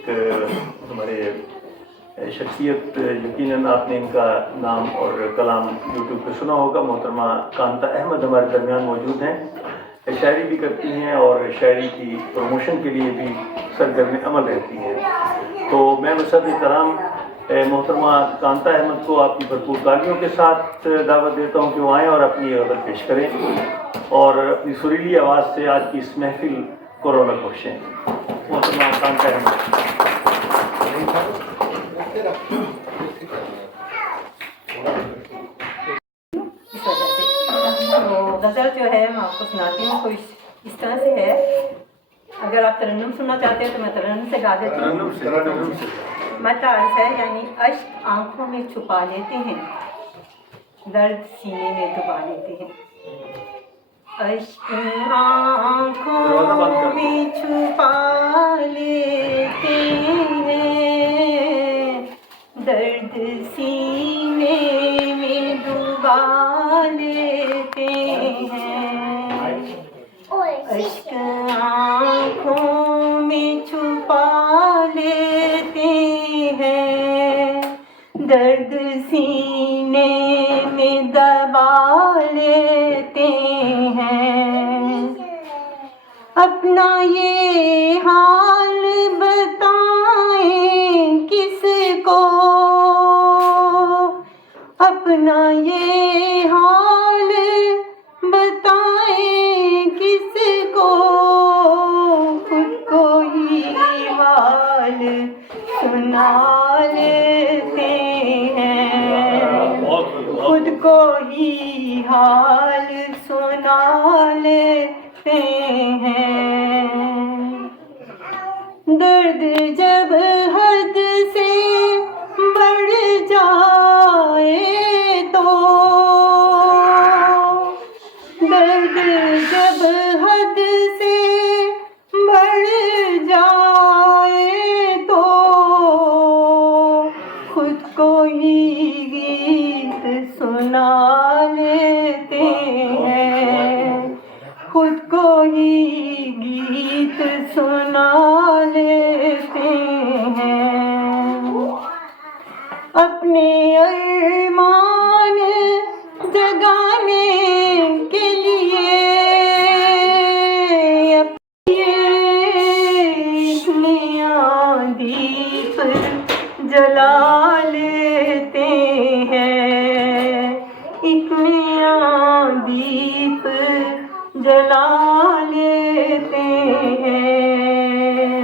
हमारे शख्सियत, यकीनन आपने इनका नाम और कलाम यूट्यूब पे सुना होगा। मोहतरमा कांता अहमद हमारे दरमियान मौजूद हैं। शायरी भी करती हैं और शायरी की प्रमोशन के लिए भी सरगर्म अमल रहती हैं। तो मैं मसद एहतराम मोहतरमा कांता अहमद को आपकी भरपूर तालियों के साथ दावत देता हूँ कि वो आएँ और अपनी गज़ल पेश करें और अपनी सुरीली आवाज़ से आज की इस महफिल को रौनक बख्शें। मोहतरमा कांता अहमद। गज़ल जो है मैं आपको सुनाती हूँ, कोई इस तरह से है। अगर आप तरन्नुम सुनना चाहते हैं तो मैं तरन्नुम से गा देती हूँ। मतार्ज़ है यानी अश्क आंखों में छुपा लेते हैं, दर्द सीने में दबा लेते हैं। अश्क आंखों में छुपा लेते हैं, दर्द सीने में डुबा लेते हैं। अश्क आँखों में छुपा लेते हैं, दर्द सीने में दबा लेते हैं। अपना ये हाल बताएं किसको, अपना ये हाल बताएं किसको, खुद को ही हाल सुना लेते हैं, खुद को ही हाल सुना लेते हैं। दर्द जब हद से बढ़ जाए तो, दर्द जब हद से बढ़ जाए तो, खुद को ही गीत सुना लेते हैं, खुद को ही गीत सुना लेते हैं। अपने अरमान जगाने के लिए दीप जला लेते हैं, एक नया दीप जला लेते हैं।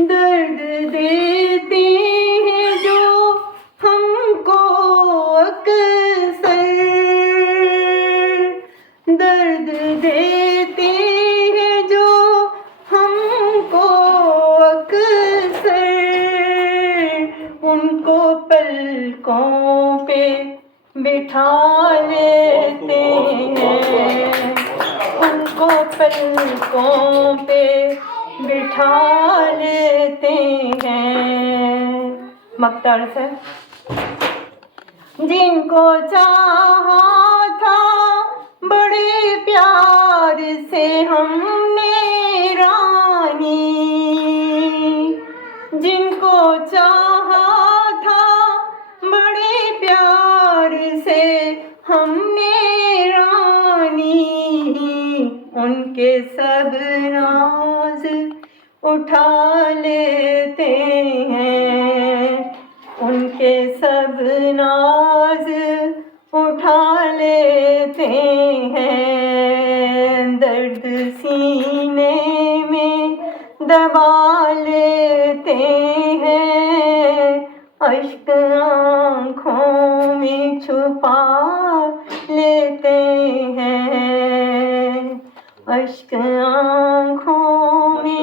दर्द देते हैं जो हमको अक्सर, दर्द देते हैं जो हमको अक्सर, उनको पलकों पे बिठा लेते हैं, उनको पलकों पे बिठा लेते हैं। मकतर्ज़ है। जिनको चाहा था बड़े प्यार से हमने रानी, जिनको चाहा था बड़े प्यार से हमने रानी, उनके सब नाज उठा लेते हैं, उनके सब नाज उठा लेते हैं। दर्द सीने में दबा लेते हैं, अश्क आँखों में छुपा लेते हैं, अश्क आँखों में